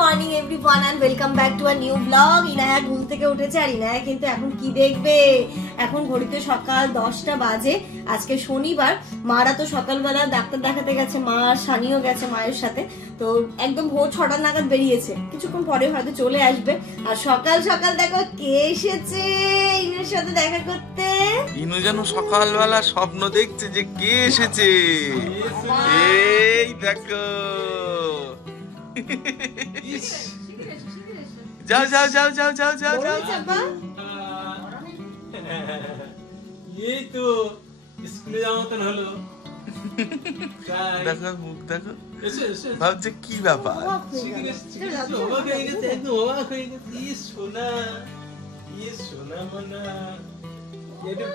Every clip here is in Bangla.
Morning everyone and welcome back to a new blog. Inaya ঘুম থেকে উঠেছে আর ইনায়া কিন্তু এখন কি দেখবে, এখন ঘড়িতে সকাল 10টা বাজে। আজকে শনিবার, মারা তো সকালবেলা ডাক্তার দেখাতে গেছে, মা সানিও গেছে মায়ের সাথে। তো একদম ভোর 6টা নাগাদ বেরিয়েছে, কিছুক্ষণ পরে হয়তো চলে আসবে। আর সকাল সকাল দেখো কে এসেছে ইনুর সাথে দেখা করতে। ইনু যেন সকালবেলা স্বপ্ন দেখছে যে কে এসেছে। এই দেখো, যাও যাও যাও যাও যাও যাও যাও। এই তো স্কুলে যাওয়ার মতন হলো। দেখো মুখ দেখো, ভাবছে কি ব্যাপার। অবাক হয়ে গেছে, একদম অবাক হয়ে গেছে। ই সোনা, ই সোনা মোনা, এটা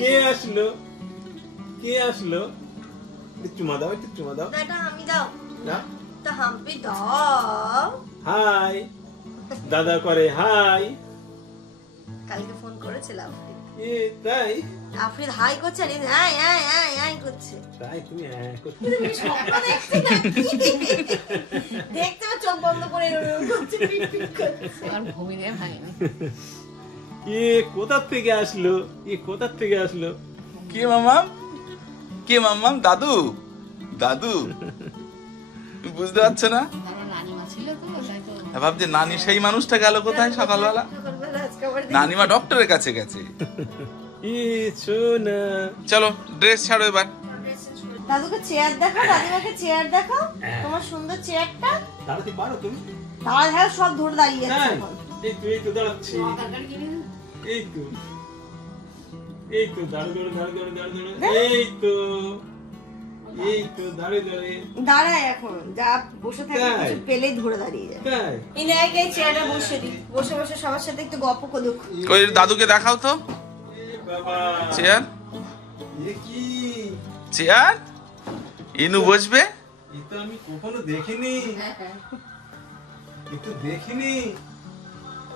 কে আসলো, কে আসলো? চুমা দাও, একটু চুমা দাও। আমি দাও না, তা হাম্পি দাও। হাই দাদা করে হাই। কালকে ফোন করেছিলাম, এ তাই আফরিদ হাই করছে আর হাই হাই হাই হাই করছে। তাই তুমি স্বপ্ন দেখছি নাকি? দেখতে হবে, চোখ বন্ধ করে এরকম করছে, পিট করছে। আর ঘুমিয়ে ভাইনি। এ কোথা থেকে আসলো, এ কোথা থেকে আসলো? কে মামাম, কে মামাম? দাদু, দাদু বুঝতে পারছো না? আমার নানিমা ছিল তো, তাই তো। ভাবছে নানি সেই মানুষটা গেল কোথায় সকালবেলা। সকালবেলা আজকে আবার নানিমা ডক্টরের কাছে গেছে। এ সোনা, চলো ড্রেস ছাড়ো এবার। দাদুকে চেয়ার দেখাও, দাদিমাকে চেয়ার দেখাও, তোমার সুন্দর চেয়ারটা। দাঁড়াতে পারো তুমি? তাহলে হ্যাঁ, সব ধরে দাঁড়িয়ে আছে হ্যাঁ, এখন। এই তো দাঁড়াচ্ছি, এই তো, এই তো দাঁড়ো দাঁড়ো দাঁড়ো দাঁড়ো দাঁড়ো দাঁড়ো, এই তো, এই তো দাঁড়ে দাঁড়ে দাঁড়ায় এখন, যা বসে থাকে তাই? কিছু পেলেই ধরে দাঁড়িয়ে যায়। তাই? ইনায়াকে চেয়ারে বসে দিই, বসে বসে সবার সাথে একটু গল্প করুক। ওই দাদুকে দেখাও তো এ বাবা, চেয়ার, এ কি? চেয়ার ইনু বসবে। এ তো আমি কখনো দেখিনি, এ তো দেখিনি।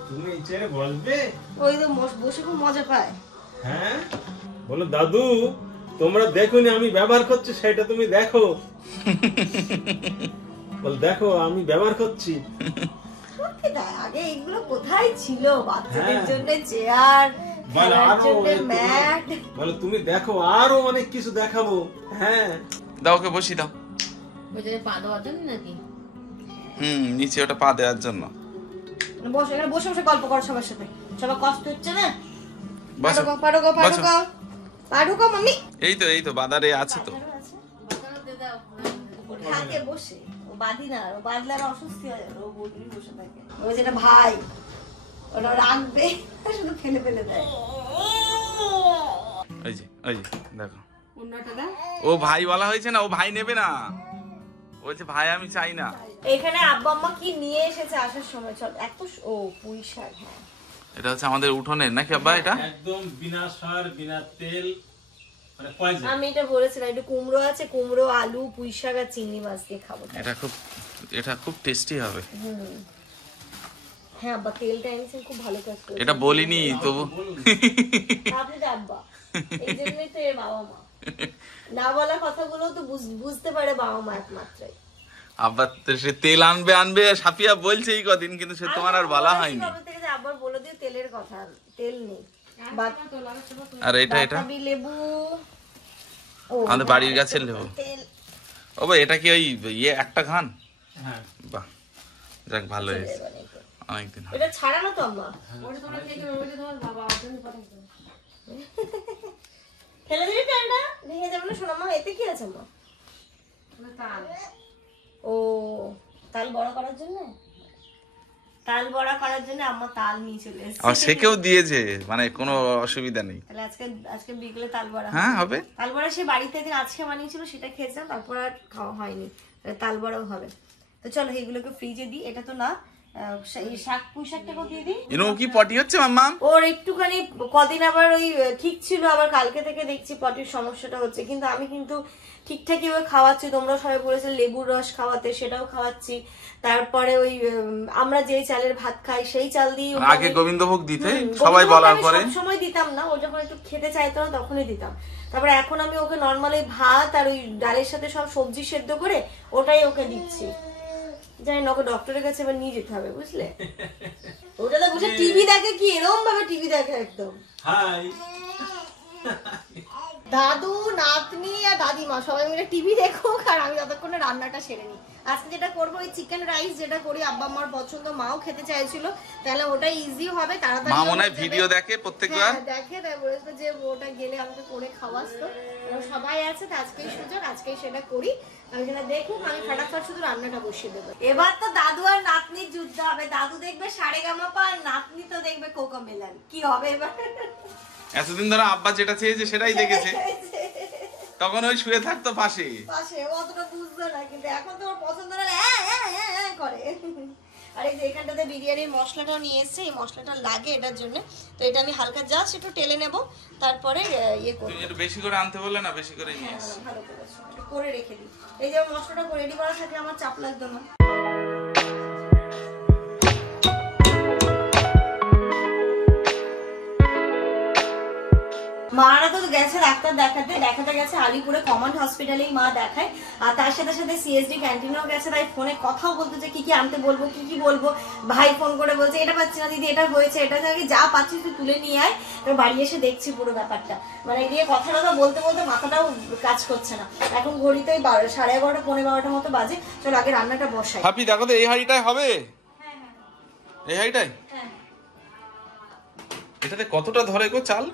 তুমি এই চেয়ারে বসবে? ওই তো বসে খুব মজা পায়। হ্যাঁ, বলো দাদু তোমরা দেখোনি আমি ব্যবহার করছি, সেটা তুমি দেখো। বল দেখো আমি ব্যবহার করছি। সত্যি তাই, আগে এগুলো কোথায় ছিল? বাচ্চাদের হ্যাঁ। জন্য চেয়ার, বল খেলার আরো জন্য একটু, ম্যাট। বলো তুমি দেখো আরো অনেক কিছু দেখাবো। হ্যাঁ, দাও ওকে বসি দাও। ওই যে পা দেওয়ার জন্য নাকি? নিচে ওটা পা দেওয়ার জন্য। বসে এখানে বসে বসে গল্প করো সবার সাথে, সবার কষ্ট হচ্ছে না? বসো পারো বসো। মাম্মি। এই তো বাদারে আছে তো। থাকে বসে, ও বাঁধি না, ও বাঁধলে আর অসুস্থ হয়ে যাবে, ও বলবি বসে থাকে। ও যেটা ভাই, ওটা রাখবে, শুধু ফেলে ফেলে দেয়। ওই যে দেখো, অন্যটা দা ও ভাই বলা হয়েছে না, ও ভাই নেবে না, বলছে ভাই আমি চাই না। এখানে আব্বা আম্মা কি নিয়ে এসেছে আসার সময়? চল এত ও পুঁই শাক। হ্যাঁ, এটা হচ্ছে আমাদের উঠোনের নাকি আব্বা? এটা একদম বিনা সার বিনা তেল, মানে পয়সা। আমি এটা বলেছিলাম, একটু কুমড়ো আছে, কুমড়ো আলু পুঁই শাক আর চিংড়ি মাছ দিয়ে খাবো। এটা খুব টেস্টি হবে। হ্যাঁ আব্বা, তেলটা এনেছেন, খুব ভালো কাজ করেছেন। এটা বলিনি তবু। আপনি তো আব্বা, এই জন্যই তো এর বাবা মা। না বলা কথাগুলো তো বুঝতে পারে বাবা মা একমাত্রই। আব্বা তো সে তেল আনবে সাফিয়া বলছে এই কদিন, কিন্তু সে তোমার আর বলা হয়নি। আবার বলে দিও তেলের কথা, তেল নেই। আর এটা বাতাবি লেবু, ও আমাদের বাড়ির গাছের লেবু। তেল। ও ভাই এটা কি ওই একটা ঘান? হ্যাঁ, বাহ, যাক ভালো হয়েছে, অনেকদিন হয়। এটা ছাড়ানো তো আম্মা, ওটা তোমরা খেয়ে ওটা তোমার বাবা অর্জন পাঠাইতো। ফেলে দিবি তেলটা, ভেঙে যাবে না শোনা মা। এতে কি আছে মা? তাল ও তাল বড়া করার জন্য, তাল বড়া করার জন্য আম্মা তাল নিয়ে চলে এসেছে। আর সে কেউ দিয়েছে, মানে কোনো অসুবিধা নেই। তাহলে আজকে বিকেলে তাল বড়া। হ্যাঁ হবে। তাল বড়া সে বাড়িতে একদিন আজকে বানিয়েছিল, সেটা খেয়েছিলাম, তারপর আর খাওয়া হয়নি। তাল বড়াও হবে। তো চলো এইগুলোকে ফ্রিজে দিই। এটা তো না, এই শাক পুঁই শাকটাকেও দিয়ে দিই। ইনো কি পটি হচ্ছে মাম্মা? ওর একটুখানি কদিন আবার ওই ঠিক ছিল, আবার কালকে থেকে দেখছি পটির সমস্যাটা হচ্ছে, কিন্তু আমি কিন্তু ঠিকঠাকই ওই খাওয়াচ্ছি। তোমরা সবাই বলেছে লেবুর রস খাওয়াতে, সেটাও খাওয়াচ্ছি। তারপরে ওই আমরা যে চালের ভাত খাই সেই চাল দিয়ে আগে গোবিন্দভোগ দিতে সবাই বলার পরে সময় দিতাম না, ও যখন একটু খেতে চাইতো না তখনই দিতাম। তারপরে এখন আমি ওকে নর্মালি ভাত আর ওই ডালের সাথে সব সবজি সেদ্ধ করে ওটাই ওকে দিচ্ছি। জানি না, ওকে ডক্টরের কাছে এবার নিয়ে যেতে হবে, বুঝলে? ওটা তো বুঝে টিভি দেখে, কি এরকম ভাবে টিভি দেখে একদম। হাই দাদু, নাতনি আর দাদিমা সবাই মিলে টিভি দেখো, আর আমি ততক্ষণে রান্নাটা সেরে নিই। আজকে যেটা করবো ওই চিকেন রাইস, যেটা করি আব্বা আমার পছন্দ, মাও খেতে চাইছিল, তাহলে ওটা ইজি হবে, তাড়াতাড়ি। মা মনে হয় ভিডিও দেখে প্রত্যেকবার। দেখে, তাই বলেছে যে ওটা গেলে আমাকে করে খাওয়াস। তো সবাই আছে, তো আজকেই সুযোগ, আজকেই সেটা করি। আমি যেটা দেখুক, আমি ফাটাফাট শুধু রান্নাটা বসিয়ে দেবো। এবার তো দাদু আর নাতনির যুদ্ধ হবে। দাদু দেখবে সারেগামাপা আর নাতনি তো দেখবে কোকোমেলান। কি হবে এবার? এতদিন ধরে আব্বা যেটা চেয়েছে সেটাই দেখেছে, তখন ওই শুয়ে থাকতো পাশে। অতটা বুঝতো না, কিন্তু এখন তো ওর পছন্দ হলে করে। আর এই যে এখানটাতে বিরিয়ানির মশলাটাও নিয়ে এসছে, এই মশলাটা লাগে এটার জন্য, তো এটা আমি হালকা জাস্ট একটু টেলে নেব, তারপরে ইয়ে করব। তুমি একটু বেশি করে আনতে বললে না, বেশি করে নিয়ে এসে ভালো করেছো, একটু করে রেখে দিই। এই যে মশলাটা রেডি করা থাকলে আমার চাপ লাগতো না। মারা তো গেছে ডাক্তার দেখাতে গেছে আলিপুরে কমান্ড হসপিটালেই মা দেখায়, আর তার সাথে সাথে সিএসডি ক্যান্টিনেও গেছে। তাই ফোনে কথাও বলতে, যে কি কি আনতে বলবো, কি বলবো। ভাই ফোন করে বলছে এটা পাচ্ছি না দিদি, এটা হয়েছে, এটা থেকে যা পাচ্ছি তুই তুলে নিয়ে আয়। এবার বাড়ি এসে দেখছি পুরো ব্যাপারটা, মানে এদিকে কথা বলতে বলতে মাথাটাও কাজ করছে না। এখন ঘড়িতে ওই 11:30 পৌনে 12টার মতো বাজে। চলো আগে রান্নাটা বসাই। হাপি দেখো তো এই হাঁড়িটাই হবে। এই হাঁড়িটাই এটাতে কতটা ধরে গো চাল?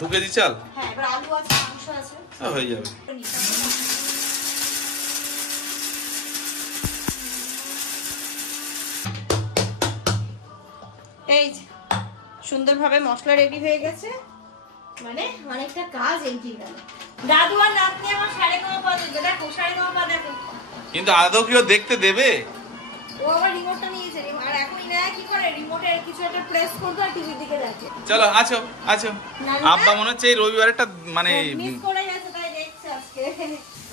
2 কেজি চাল। হ্যাঁ, এবার আলু আছে, মাংস আছে, হয়ে যাবে। এই যে সুন্দরভাবে মশলা রেডি হয়ে গেছে, মানে অনেকটা কাজ এগিয়ে গেল। দাদু আর নাতনি আমার 9:30 বাজে, দেখো 9:30 বাজে। কিন্তু আদৌ কেউ দেখতে দেবে? ও আবার রিমোটটা নিয়েছে, আর এখন ইনা কি করে, রিমোটে কিছু একটা প্রেস করতে আর টিভির দিকে দেখে। চলো আছো। আব্বা মনে হচ্ছে এই রবিবারটা মানে মিস করে গেছে, তাই দেখছে আজকে।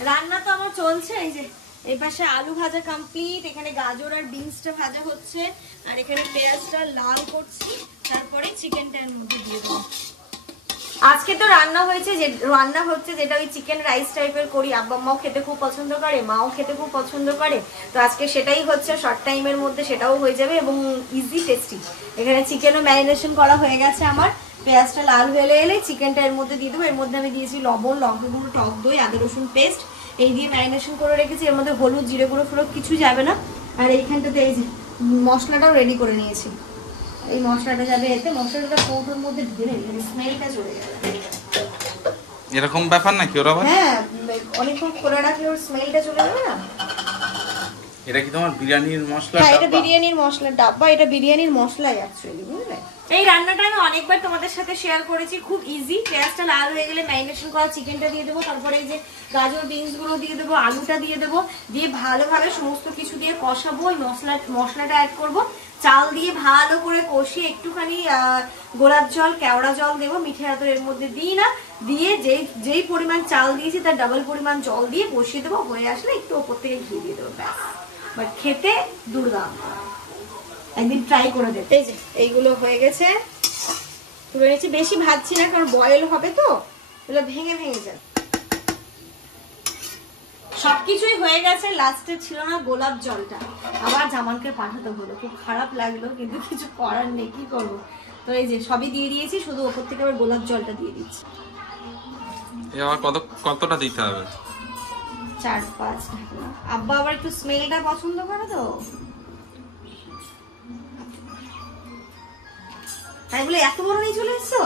রান্না তো আমার চলছে, এই যে এই পাশে আলু ভাজা কমপ্লিট, এখানে গাজর আর বিনসটা ভাজা হচ্ছে, আর এখানে পেঁয়াজটা লাল করছি, তারপরে চিকেনটা এর মধ্যে দিয়ে দেবো। আজকে তো রান্না হচ্ছে যেটা ওই চিকেন রাইস টাইপের করি, আব্বা আম্মাও খেতে খুব পছন্দ করে, মাও খেতে খুব পছন্দ করে। তো আজকে সেটাই হচ্ছে, শর্ট টাইমের মধ্যে সেটাও হয়ে যাবে এবং ইজি টেস্টি। এখানে চিকেনও ম্যারিনেশন করা হয়ে গেছে আমার। পেঁয়াজটা লাল হয়ে এলে চিকেনটা এর মধ্যে দিয়ে দেবো। এর মধ্যে আমি দিয়েছি লবণ, লঙ্কা গুঁড়ো, টক দই, আদা রসুন পেস্ট, এই দিয়ে ম্যারিনেশন করে রেখেছি। এর মধ্যে হলুদ, জিরে গুঁড়ো ফেরত কিছু যাবে না। আর এইখানটাতে এই যে মশলাটাও রেডি করে নিয়েছি, এই মশলাটা যাবে এতে। মশলাটা কৌটোর মধ্যে ঢেলে স্মেলটা চলে যাবে। এরকম ব্যাপার নাকি ওরা? হ্যাঁ, অনেকক্ষণ খোলা রাখলে ওর স্মেলটা চলে যাবে না। এটা কি তোমার বিরিয়ানির মশলা? হ্যাঁ, এটা বিরিয়ানির মশলার ডাব্বা, এটা বিরিয়ানির মশলাই অ্যাকচুয়ালি, বুঝলে? এই রান্নাটা আমি অনেকবার তোমাদের সাথে শেয়ার করেছি, খুব ইজি। পেঁয়াজটা লাল হয়ে গেলে ম্যারিনেশন করা চিকেনটা দিয়ে দেবো, তারপরে এই যে গাজর বিনস গুলো দিয়ে দেবো, আলুটা দিয়ে দেবো, দিয়ে ভালোভাবে সমস্ত কিছু দিয়ে কষাবো। ওই মশলাটা অ্যাড করবো, চাল দিয়ে ভালো করে কষিয়ে একটুখানি গোলাপ জল, কেওড়া জল দেবো। মিঠে এত এর মধ্যে দিই না, দিয়ে যেই পরিমাণ চাল দিয়েছি তার ডাবল পরিমাণ জল দিয়ে কষিয়ে দেবো। হয়ে আসলে একটু ওপর থেকে ঘি দিয়ে দেবো, ব্যাস। বাট খেতে দুর্দান্ত, একদিন ট্রাই করে দেবে। এই যে এইগুলো হয়ে গেছে, তুলে নিচ্ছি। বেশি ভাজছি না, কারণ বয়েল হবে তো, এগুলো ভেঙে যায়। সবকিছুই হয়ে গেছে, লাস্টে ছিল না গোলাপ জলটা, আবার জামানকে পাঠাতে হলো। খুব খারাপ লাগলো, কিন্তু কিছু করার নেই, কি করবো। তো এই যে সবই দিয়ে দিয়েছি, শুধু ওপর থেকে আবার গোলাপ জলটা দিয়ে দিচ্ছি। এবার কতটা দিতে হবে? 4-5। আব্বা আবার একটু স্মেলটা পছন্দ করে তো, তাই বলে এত বড় নিয়ে চলে এসছো।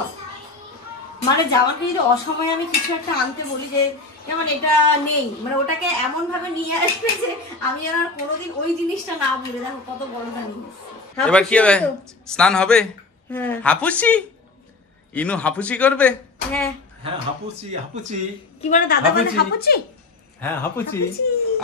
মানে জামানকে যদি অসময়ে আমি কিছু একটা আনতে বলি, যে যেমন এটা নেই, মানে ওটাকে এমন ভাবে নিয়ে আসবে যে আমি যেন আর কোনোদিন ওই জিনিসটা না ভুলে। দেখো কত বড়টা নিয়ে এসছে। এবার কি হবে? স্নান হবে? হ্যাঁ। হাপুসি ইনু হাপুসি করবে? হ্যাঁ হ্যাঁ, হাপুচি। কি মানে দাদা মানে হাপুচি? হ্যাঁ, হাপুচি।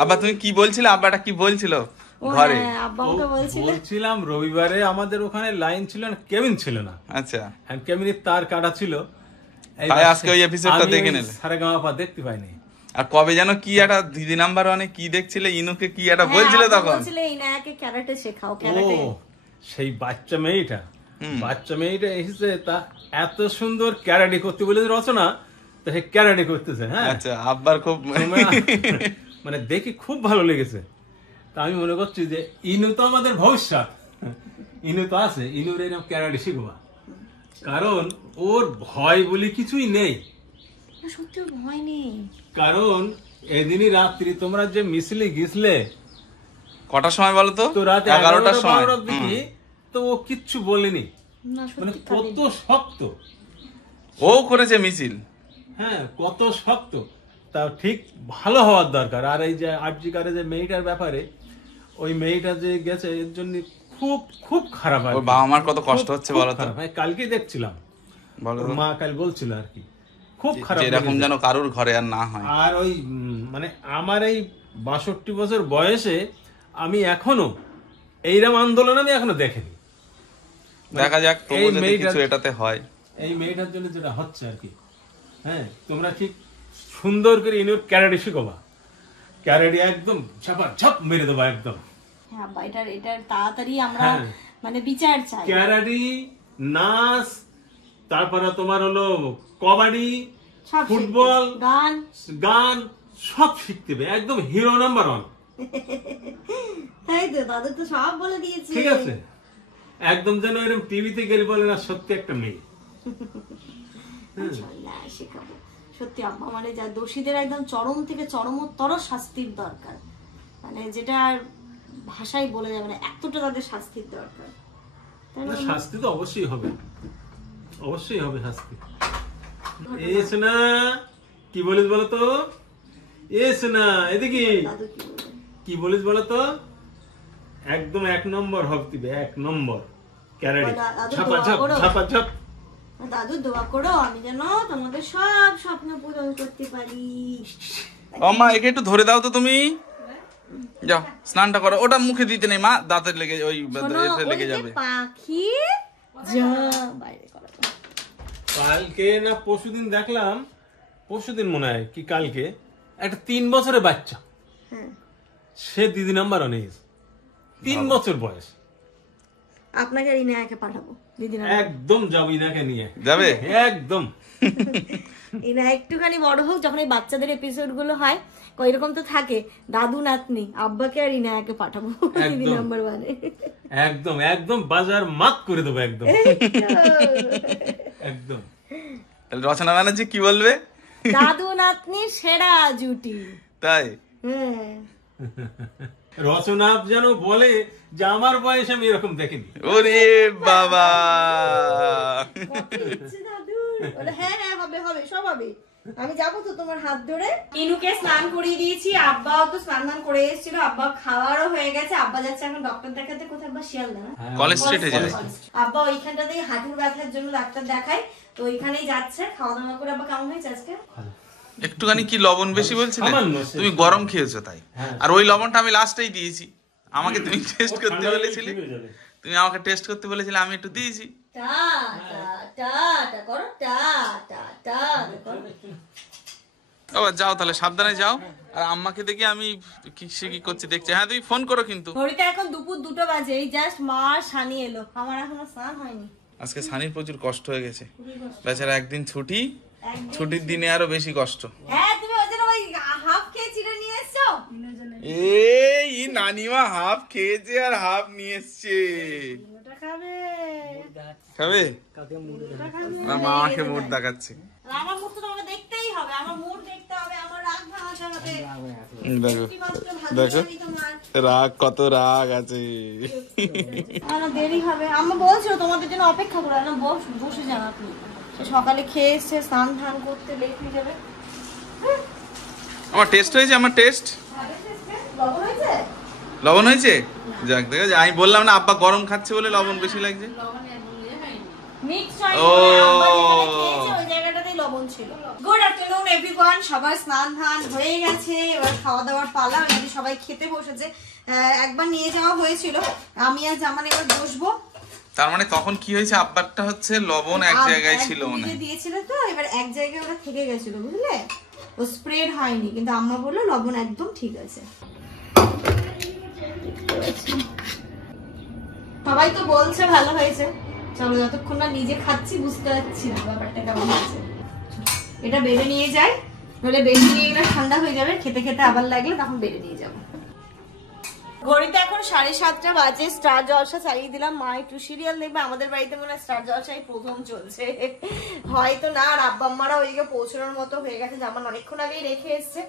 আব্বা তুমি কি বলছিলে? আব্বাটা কি বলছিল? ও ঘরে হ্যাঁ, আব্বা আমাকে বলছিল বলছিলাম রবিবারে আমাদের ওখানে লাইন ছিল না, কেবিন ছিল না, আচ্ছা আর কেবিনের তার কাটা ছিল। তাই আজকে ওই এপিসোডটা দেখে নিলে। সারেগামাপা দেখতে পাইনি। আর কবে যেন কি একটা দিদি নাম্বার ওয়ানে কি দেখছিলে, ইনুকে কি একটা হ্যাঁ, বলছিল আব্বা তখন। বলছিল ইনায়াকে ক্যারাটে শেখাও, ও ক্যারাটে। সেই বাচ্চা মেয়েটা এসেছে, তা এত সুন্দর ক্যারাটে করতে বলে রচনা, তো সে ক্যারাটে করতেছে। হ্যাঁ আচ্ছা আব্বার খুব মানে দেখি খুব ভালো লেগেছে। তা আমি মনে করছি যে ইনু তো আমাদের ভবিষ্যৎ, ইনু তো আছে, ইনুর এরকম ক্যারাটে শিখবা, কারণ ওর ভয় বলে কিছুই নেই। না, সত্যি ওর ভয় নেই। কারণ এদিনই রাত্রি তোমরা যে মিছিলে গেছিলে, কটার সময় বলো তো? তো রাতে 11টার সময়। 12টার দিকে, তো ও কিচ্ছু বলেনি। না, মানে সত্যি কত শক্ত, ও করেছে মিছিল। হ্যাঁ কত শক্ত। তা ঠিক ভালো হওয়ার দরকার। আর এই যে আরজিকারে যে মেয়েটার ব্যাপারে, ওই মেয়েটা যে গেছে এর জন্য খুব খুব খারাপ। ওর বাবা মার কত কষ্ট হচ্ছে বলো তো। কালকে দেখছিলাম, বলো ওর তো। মা কাল বলছিল আর কি, খুব খারাপ এরকম লেগেছে। যেন কারুর ঘরে আর না হয়। আর ওই মানে আমার এই 62 বছর বয়সে আমি এখনো এইরকম আন্দোলন আমি এখনো দেখিনি। দেখা যাক এই তবু যদি মেয়েটার- কিছু এটাতে হয়। এই মেয়েটার জন্য যেটা হচ্ছে আর কি। হ্যাঁ তোমরা ঠিক সুন্দর করে ইনুর ক্যারাটে শিখবা, ক্যারাটে একদম ঝাপ মেরে দেবো একদম। হ্যাঁ আব্বা, এটার তাড়াতাড়ি আমরা হ্যাঁ। মানে বিচার চাই। ক্যারাটে, নাচ, তারপরে তোমার হলো কবাডি, সব ফুটবল, শিখবে। গান। গান সব শিখতে হবে, একদম হিরো নাম্বার 1। তাই তো, দাদু তো সব বলে দিয়েছে। ঠিক আছে, একদম যেন এরকম টিভিতে গেলে বলে না সত্যি একটা মেয়ে। না, শেখাবো সত্যি আব্বা। মানে যা দোষীদের একদম চরম থেকে চরমতর শাস্তির দরকার, মানে যেটা আর ভাষায় বলে যাবে না, এতটা তাদের শাস্তির দরকার। তাই না? না, শাস্তি তো অবশ্যই হবে, অবশ্যই হবে শাস্তি। এস না, কি বলিস বলো তো? এস না, এদিকে দাদু কি বলবে? কি বলিস বলো তো? একদম 1 নম্বর হবে, 1 নম্বর ক্যারাটে, দাদু ঝাপা দোয়া ঝাপ করো। ঝাপা ঝাপ। দাদু দোয়া করো আমি যেন তোমাদের সব স্বপ্ন পূরণ করতে পারি। মা একে একটু ধরে দাও তো তুমি। যাও স্নানটা করো। ওটা মুখে দিতে নেই মা, দাঁতের লেগে ওই শোনো, এতে ওই লেগে যে যাবে। পাখি যা বাইরে করো। কালকে না পরশুদিন দেখলাম, পরশুদিন মনে হয় কি কালকে, একটা 3 বছরের বাচ্চা, হ্যাঁ, সে দিদি নাম্বার অনেক, 3 বছর বয়স। আপনাকে আর ইনায়াকে পাঠাবো দিদি না। একদম যাবো ইনাকে নিয়ে, যাবে? একদম। ইনা একটুখানি বড় হোক, যখন এই বাচ্চাদের এপিসোড গুলো হয় এরকম তো থাকে, দাদু নাতনি, আব্বাকে আর ইনায়াকে পাঠাবো দিদি একদম। নাম্বার 1 এ। একদম একদম বাজার মাত করে দেবো একদম, একদম। তাহলে রচনা ব্যানার্জি কি বলবে? দাদু নাতনি সেরা জুটি। তাই হ্যাঁ, রচনা যেন বলে যে আমার বয়সে আমি এরকম দেখিনি। ওরে বাবা, কত ইচ্ছে দাদুর। বলে, হ্যাঁ হ্যাঁ হবে হবে সব হবে, আমি যাবো তো তোমার হাত ধরে। কিনুকে স্নান করিয়ে দিয়েছি, আব্বাও তো স্নান দান করে এসেছিল, আব্বা খাওয়ারও হয়ে গেছে। আব্বা যাচ্ছে এখন ডক্টর দেখাতে, কোথায় আব্বা? শিয়ালদা না? কলেজ স্ট্রিটে যায়। আব্বা ওইখানটাতেই হাঁটুর ব্যথার জন্য ডাক্তার দেখায়, তো ওইখানেই যাচ্ছে। খাওয়া দাওয়া করে আব্বা কেমন হয়েছে আজকে? একটুখানি কি লবণ বেশি বলছিলে? সামান্য, তুমি গরম খেয়েছো তাই। হ্যাঁ। আর ওই লবণটা আমি লাস্টেই দিয়েছি। আমাকে তুমি টেস্ট করতে বলেছিলে, তুমি আমাকে টেস্ট করতে বলেছিলে, আমি একটু দিয়েছি। টা টা টা টা করো, টা টা টা করো। আবার যাও তাহলে, সাবধানে যাও। আর আম্মাকে দেখি আমি কি করছি দেখছি। হ্যাঁ তুমি ফোন করো কিন্তু। ঘড়িতে এখন দুপুর 2টা বাজে, এই জাস্ট মার সানি এলো, আমার এখনো স্নান হয়নি। আজকে সানির প্রচুর কষ্ট হয়ে গেছে, বেচারা একদিন ছুটি, একদিন ছুটির দিনে আরো বেশি কষ্ট। হ্যাঁ, তুমি ওই জন্য ওই হাফ খেয়ে চিড়ে নিয়ে এসছো। এই নানিমা হাফ খেয়েছে আর হাফ নিয়ে এসছে। ওটা খাবে। খাবে? না মা আমাকে মুড দেখাচ্ছে। আর আমার মুখ তো তোমাকে দেখতেই হবে, আমার মুড দেখতে হবে, আমার রাগ ভাঙাতে হবে। দেখো একটিমাত্র ভাগ্য দেখো জানি তোমার। রাগ, কত রাগ আছে। আমার দেরি হবে, আম্মা বলছিল তোমাদের জন্য অপেক্ষা করে, না বসে যান আপনি। সে সকালে খেয়ে এসছে, স্নান ধান করতে লেট হয়ে যাবে। আমার টেস্ট হয়েছে, আমার টেস্ট লবণ হয়েছে? লবণ হয়েছে। যাক দেখো, আমি বললাম না আব্বা গরম খাচ্ছে বলে লবণ বেশি লাগছে। মিক্স হয়নি, ও। আব্বা যেখানে খেয়েছে ওই জায়গাটাতেই লবণ ছিল। গুড আফটারনুন এভরিওয়ান, সবার স্নান ধান হয়ে গেছে, এবার খাওয়া দাওয়ার পালা। এখানে সবাই খেতে বসেছে। একবার নিয়ে যাওয়া হয়েছিল, আমি আর জামান এবার বসবো। তার মানে তখন কি হয়েছে, আব্বারটা হচ্ছে লবণ এক জায়গায় ছিল মনে হয়, দিয়েছিল তো, এবার এক জায়গায় ওটা থেকে গেছিল বুঝলে, ও স্প্রেড হয়নি, কিন্তু আম্মা বললো লবণ একদম ঠিক আছে। সবাই তো বলছে ভালো হয়েছে, চলো যতক্ষণ না নিজে খাচ্ছি বুঝতে পারছি না ব্যাপারটা কেমন হয়েছে। এটা বেড়ে নিয়ে যাই, নইলে বেড়ে নিয়ে গেলে ঠান্ডা হয়ে যাবে, খেতে খেতে আবার লাগলে তখন বেড়ে নিয়ে যাবো। ঘড়িতে এখন 7:30 বাজে, স্টার জলসা চালিয়ে দিলাম। মা একটু সিরিয়াল দেখবে, আমাদের বাড়িতে মনে হয় স্টার জলসাই প্রথম চলছে, হয়তো না। আর আব্বা আম্মারা ওইদিকে পৌঁছানোর মতো হয়ে গেছে, জামান অনেকক্ষণ আগেই রেখে এসছে,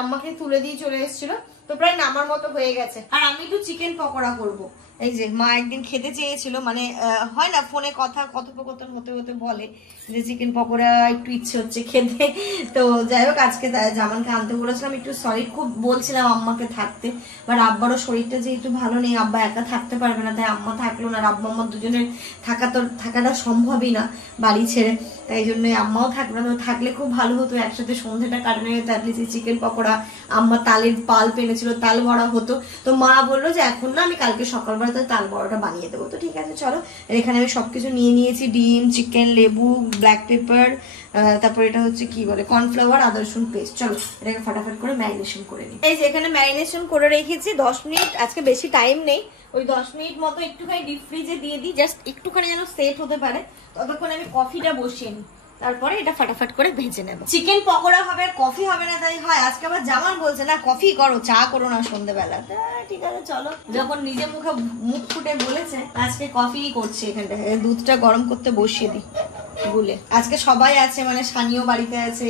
আম্মাকে তুলে দিয়ে চলে এসেছিল, তো প্রায় নামার মতো হয়ে গেছে। আর আমি একটু চিকেন পকোড়া করবো। এই যে মা একদিন খেতে চেয়েছিল, মানে হয় না ফোনে কথোপকথন হতে হতে বলে যে চিকেন পকোড়া একটু ইচ্ছে হচ্ছে খেতে, তো যাই হোক আজকে জামানকে আনতে বলেছিলাম। একটু সরি খুব বলছিলাম আম্মাকে থাকতে, বাট আব্বারও শরীরটা যেহেতু ভালো নেই, আব্বা একা থাকতে পারবে না, তাই আম্মা থাকলো না। আর আব্বা আম্মা দুজনের থাকাটা সম্ভবই না বাড়ি ছেড়ে, তাই জন্য আম্মাও থাকবে না। থাকলে খুব ভালো হতো, একসাথে সন্ধ্যেটা কাটানো যেত, অ্যাটলিস্ট চিকেন পকোড়া, আম্মা তালের পাল পেনেছিল, তাল বড়া হতো। তো মা বললো যে এখন না, আমি কালকে সকালবেলা তাল বড়াটা বানিয়ে দেবো। তো ঠিক আছে চলো, এখানে আমি সবকিছু নিয়ে নিয়েছি, ডিম, চিকেন, লেবু, ব্ল্যাক পেপার, তারপর এটা হচ্ছে কি বলে কর্নফ্লাওয়ার, আদা রসুন পেস্ট। চলো এটাকে ফটাফট করে ম্যারিনেশন করে নিই। এই যে এখানে ম্যারিনেশন করে রেখেছি 10 মিনিট, আজকে বেশি টাইম নেই, ওই 10 মিনিট মতো একটুখানি ডিপ ফ্রিজে দিয়ে দিই, জাস্ট একটুখানি যেন সেট হতে পারে। ততক্ষণ আমি কফিটা বসিয়ে নিই, তারপরে এটা ফটাফট করে ভেজে নেব। চিকেন পকোড়া হবে আর কফি হবে না, তাই হয় আজকে আবার জামান বলছে না কফি করো, চা করো না সন্ধ্যেবেলা। ঠিক আছে চলো, যখন নিজে মুখ ফুটে বলেছে আজকে কফি করছে, এখানটা দুধটা গরম করতে বসিয়ে দিই বলে। আজকে সবাই আছে, মানে সানিও বাড়িতে আছে,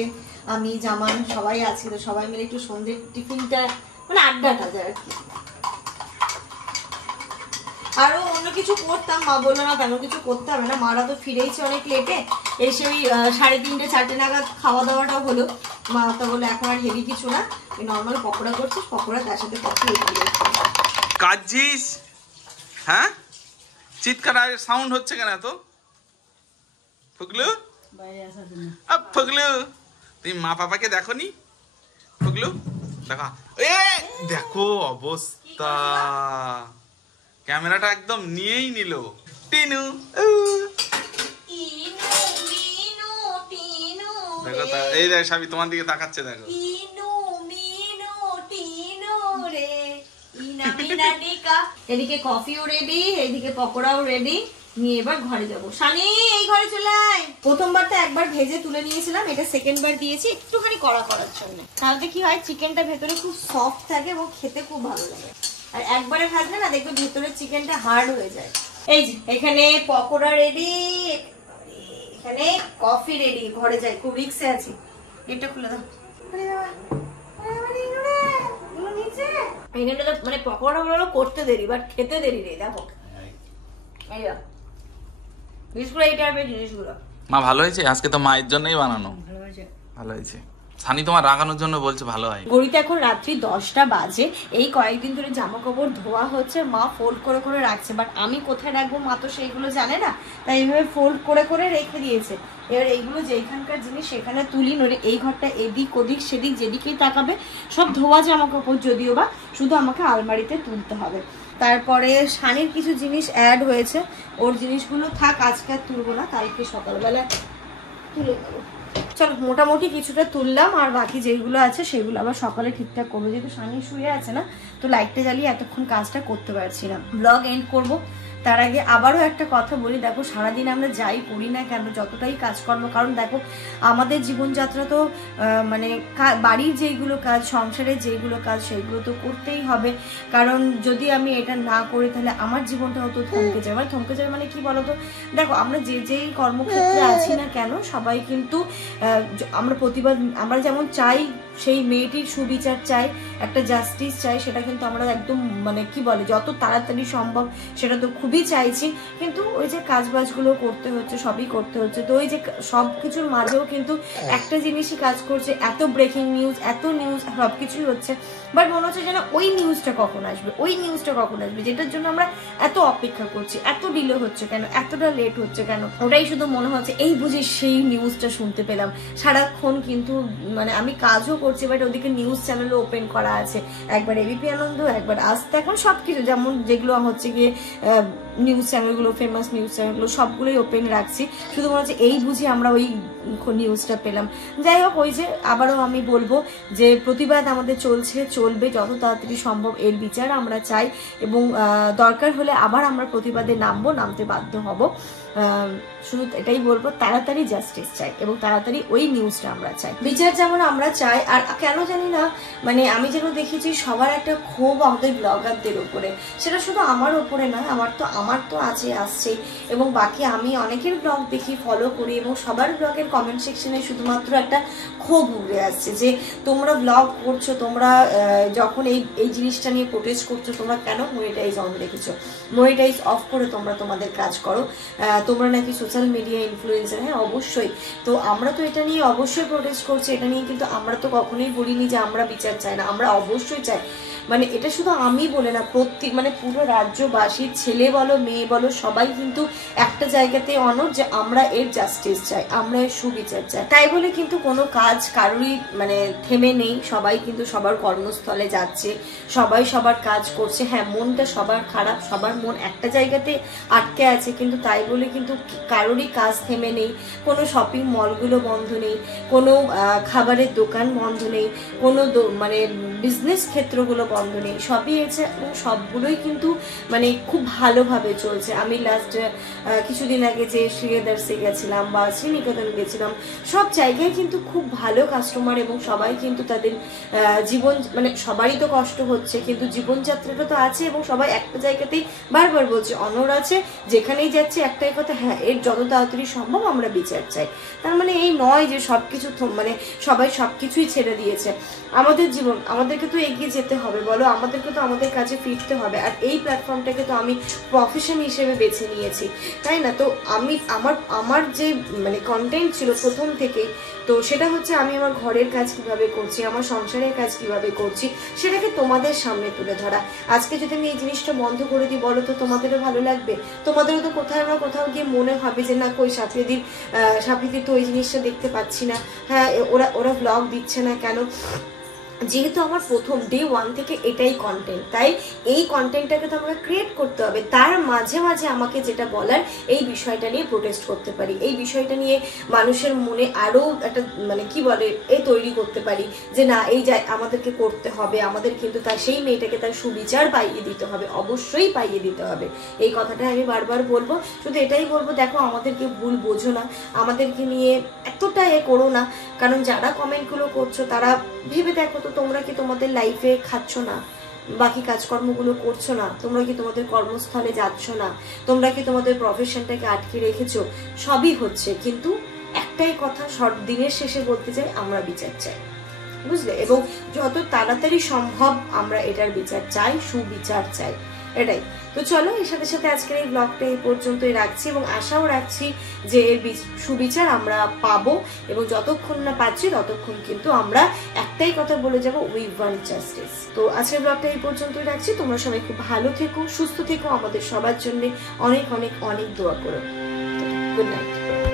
আমি জামান সবাই আছি, তো সবাই মিলে একটু সন্ধ্যের টিফিনটা মানে আড্ডাটা যায় আর কি। আরো অন্য কিছু করতাম, মা বললো না তেমন কিছু করতে হবে না, মারা তো ফিরেইছে অনেক লেটে, এসে ওই 3:30 4টে নাগাদ খাওয়া দাওয়াটাও হলো। মা তো বললো এখন আর হেভি কিছু না, ওই নর্মাল পকোড়া করছিস, পকোড়া তার সাথে কফি। কাজিস হ্যাঁ, চিৎকার আর সাউন্ড হচ্ছে কেন তো? ফুগলু ফুগলু, তুমি মা পাপাকে দেখো নি? ফুগলু দেখো, দেখো অবস্থা, ক্যামেরাটা একদম নিয়েই নিল। টিনু দেখো, এই দেখ সাবি তোমার দিকে তাকাচ্ছে, দেখো। এদিকে কফিও রেডি, এদিকে পকোড়াও রেডি, নিয়ে এবার ঘরে যাবো। শানি এই ঘরে চলে আয়। প্রথমবার তো একবার ভেজে তুলে নিয়েছিলাম, এটা সেকেন্ড বার দিয়েছি একটুখানি কড়া করার জন্য, তাহলে কি হয় চিকেনটা ভেতরে খুব সফট থাকে এবং খেতে খুব ভালো লাগে। আর একবারে ভাজলে না দেখবে ভেতরের চিকেনটা হার্ড হয়ে যায়। এই যে এখানে পকোড়া রেডি, এখানে কফি রেডি, ঘরে যাই, খুব রিক্সে আছি। এটা খুলে দাও, মানে পকোড়া গুলো করতে দেরি বাট খেতে দেরি নেই। দেখো জিনিসগুলো এই টাইপের জিনিসগুলো। মা ভালো হয়েছে, আজকে তো মায়ের জন্যই বানানো। ভালো হয়েছে। সানি তোমার রাগানোর জন্য বলছে ভালো হয়। ঘড়িতে এখন রাত্রি 10টা বাজে, এই কয়েকদিন ধরে জামা কাপড় ধোয়া হচ্ছে, মা ফোল্ড করে করে রাখছে, বাট আমি কোথায় রাখবো মা তো সেইগুলো জানে না, তাই এইভাবে ফোল্ড করে করে রেখে দিয়েছে। এবার এইগুলো যেখানকার জিনিস সেখানে তুলি, নইলে এই ঘরটা এদিক ওদিক সেদিক যেদিকেই তাকাবে সব ধোয়া জামা কাপড়, যদিও বা শুধু আমাকে আলমারিতে তুলতে হবে। তারপরে শানির কিছু জিনিস অ্যাড হয়েছে, ওর জিনিসগুলো থাক, আজকে আর তুলবো না, কালকে সকালবেলা তুলে নেবো। চলো মোটামুটি কিছুটা তুললাম, আর বাকি যেগুলো আছে সেগুলো আবার সকালে ঠিকঠাক করবো, যেহেতু শানি শুয়ে আছে না, তো লাইটটা জ্বালিয়ে এতক্ষণ কাজটা করতে পারছি না। ব্লগ এন্ড করবো, তার আগে আবারও একটা কথা বলি, দেখো সারাদিন আমরা যাই করি না কেন, যতটাই কাজকর্ম, কারণ দেখো আমাদের জীবনযাত্রা তো মানে বাড়ির যেইগুলো কাজ, সংসারের যেইগুলো কাজ, সেইগুলো তো করতেই হবে, কারণ যদি আমি এটা না করি তাহলে আমার জীবনটা হয়তো থমকে যায়। মানে থমকে যায় মানে কি বলতো, দেখো আমরা যেই কর্মক্ষেত্রে আছি না কেন, সবাই কিন্তু আমরা যেমন চাই সেই মেয়েটির সুবিচার চাই, একটা জাস্টিস চাই, সেটা কিন্তু আমরা একদম মানে কি বলে যত তাড়াতাড়ি সম্ভব সেটা তো খুবই চাইছি। কিন্তু ওই যে কাজবাজগুলো করতে হচ্ছে, সবই করতে হচ্ছে। তো ওই যে সব কিছুর মাঝেও কিন্তু একটা জিনিসই কাজ করছে, এত ব্রেকিং নিউজ, এত নিউজ, সবকিছুই হচ্ছে, বাট মনে হচ্ছে যেন ওই নিউজটা কখন আসবে, ওই নিউজটা কখন আসবে, যেটার জন্য আমরা এত অপেক্ষা করছি। এত ডিলে হচ্ছে কেন, এতটা লেট হচ্ছে কেন, ওটাই শুধু মনে হচ্ছে এই বুঝি সেই নিউজটা শুনতে পেলাম। সারাক্ষণ কিন্তু মানে আমি কাজও করছি, বাট ওদিকে নিউজ চ্যানেলও ওপেন করা আছে, একবার এবিপি আনন্দ, একবার আজ এখন সবকিছু যেমন যেগুলো হচ্ছে গিয়ে নিউজ চ্যানেলগুলো, ফেমাস নিউজ চ্যানেলগুলো সবগুলোই ওপেন রাখছি, শুধু মনে হচ্ছে এই বুঝি আমরা ওই নিউজটা পেলাম। যাই হোক, ওই যে আবারও আমি বলবো যে প্রতিবাদ আমাদের চলবে, যত তাড়াতাড়ি সম্ভব এর বিচার আমরা চাই, এবং দরকার হলে আবার আমরা প্রতিবাদে নামতে বাধ্য হব। শুধু এটাই বলবো, তাড়াতাড়ি জাস্টিস চাই এবং তাড়াতাড়ি ওই নিউজটা আমরা চাই, বিচার যেমন আমরা চাই। আর কেন জানি না, মানে আমি যেন দেখেছি সবার একটা ক্ষোভ আমাদের ব্লগারদের উপরে, সেটা শুধু আমার উপরে নয়, আমার তো আসছেই, এবং বাকি আমি অনেকের ব্লগ দেখি, ফলো করি, এবং সবার ব্লগের কমেন্ট সেকশনে শুধুমাত্র একটা ক্ষোভ উড়ে আসছে যে তোমরা ব্লগ করছো, তোমরা যখন এই জিনিসটা নিয়ে প্রোটেস্ট করছো, তোমরা কেন মনিটাইজ অন রেখেছো, মনিটাইজ অফ করে তোমরা তোমাদের কাজ করো, তোমরা নাকি সোশ্যাল মিডিয়া ইনফ্লুয়েন্সার। হ্যাঁ, অবশ্যই, তো আমরা তো এটা নিয়ে অবশ্যই প্রোটেস্ট করছি, এটা নিয়ে কিন্তু আমরা তো কখনোই বলিনি যে আমরা বিচার চাই না, আমরা অবশ্যই চাই। মানে এটা শুধু আমি বলে না, মানে পুরো রাজ্যবাসী, ছেলে বলো মেয়ে বলো, সবাই কিন্তু একটা জায়গাতে অনড় যে আমরা এর জাস্টিস চাই, আমরা এর সুবিচার চাই। তাই বলে কিন্তু কোনো কাজ কারোরই মানে থেমে নেই, সবাই কিন্তু সবার কর্মস্থলে যাচ্ছে, সবাই সবার কাজ করছে। হ্যাঁ, মনটা সবার খারাপ, সবার মন একটা জায়গাতে আটকে আছে, কিন্তু তাই বলে কিন্তু কারোরই কাজ থেমে নেই। কোনো শপিং মলগুলো বন্ধ নেই, কোনো খাবারের দোকান বন্ধ নেই, কোনো মানে বিজনেস ক্ষেত্রগুলো বন্ধ নেই, সবই আছে, এবং সবগুলোই কিন্তু মানে খুব ভালোভাবে চলছে। আমি লাস্ট কিছুদিন আগে যে শ্রীদার্সে গেছিলাম বা শ্রীনিকেতন গেছিলাম, সব জায়গায় কিন্তু খুব ভালো কাস্টমার, এবং সবাই কিন্তু তাদের জীবন, মানে সবারই তো কষ্ট হচ্ছে, কিন্তু জীবনযাত্রাটা তো আছে, এবং সবাই একটা জায়গাতেই বারবার বলছে, অনড় আছে, যেখানেই যাচ্ছে একটাই কথা, হ্যাঁ এর যত তাড়াতাড়ি সম্ভব আমরা বিচার চাই। তার মানে এই নয় যে সবকিছু মানে সবাই সবকিছুই ছেড়ে দিয়েছে। আমাদের জীবন, আমাদেরকে তো এগিয়ে যেতে হবে, বলো, আমাদেরকে তো আমাদের কাজে ফিরতে হবে। আর এই প্ল্যাটফর্মটাকে তো আমি প্রফেশন হিসেবে বেছে নিয়েছি, তাই না? তো আমি আমার যে মানে কন্টেন্ট ছিল প্রথম থেকেই, তো সেটা হচ্ছে আমি আমার ঘরের কাজ কিভাবে করছি, আমার সংসারের কাজ কিভাবে করছি, সেটাকে তোমাদের সামনে তুলে ধরা। আজকে যদি আমি এই জিনিসটা বন্ধ করে দিই, বলো তো তোমাদেরও ভালো লাগবে? তোমাদেরও তো কোথাও না কোথাও গিয়ে মনে হবে যে না, কই সাফিদির তো ওই জিনিসটা দেখতে পাচ্ছি না, হ্যাঁ ওরা ব্লগ দিচ্ছে না কেন? যেহেতু আমার প্রথম ডে 1 থেকে এটাই কন্টেন্ট, তাই এই কন্টেন্টটাকে তো আমাকে ক্রিয়েট করতে হবে। তার মাঝে মাঝে আমাকে যেটা বলার, এই বিষয়টা নিয়ে প্রোটেস্ট করতে পারি, এই বিষয়টা নিয়ে মানুষের মনে আরো একটা মানে কি বলে তৈরি করতে পারি যে না, এই যা আমাদেরকে করতে হবে, আমাদের কিন্তু তার সেই মেয়েটাকে তার সুবিচার পাইয়ে দিতে হবে, অবশ্যই পাইয়ে দিতে হবে। এই কথাটা আমি বারবার বলবো, শুধু এটাই বলবো, দেখো আমাদেরকে ভুল বোঝো না, আমাদেরকে নিয়ে এতটা করো না, কারণ যারা কমেন্টগুলো করছো তারা ভেবে দেখো তো, তোমরা কি তোমাদের লাইফে খাচ্ছ না, বাকি কাজকর্মগুলো করছো না, তোমরা কি তোমাদের কর্মস্থলে যাচ্ছ না, তোমরা কি তোমাদের প্রফেশনটাকে আটকে রেখেছো? সবই হচ্ছে, কিন্তু একটাই কথা দিনের শেষে বলতে চাই, আমরা বিচার চাই, বুঝলে? এবং যত তাড়াতাড়ি সম্ভব আমরা এটার বিচার চাই, সুবিচার চাই, এটাই। তো চলো, এর সাথে সাথে আজকের এই ব্লগটা এই পর্যন্তই রাখছি, এবং আশাও রাখছি যে এর সুবিচার আমরা পাবো, এবং যতক্ষণ না পাচ্ছি ততক্ষণ কিন্তু আমরা একটাই কথা বলে যাবো, উই ওয়ান্ট জাস্টিস। তো আজকের ব্লগটা এই পর্যন্তই রাখছি। তোমরা সবাই খুব ভালো থেকো, সুস্থ থেকো, আমাদের সবার জন্য অনেক অনেক অনেক দোয়া করো। Good night.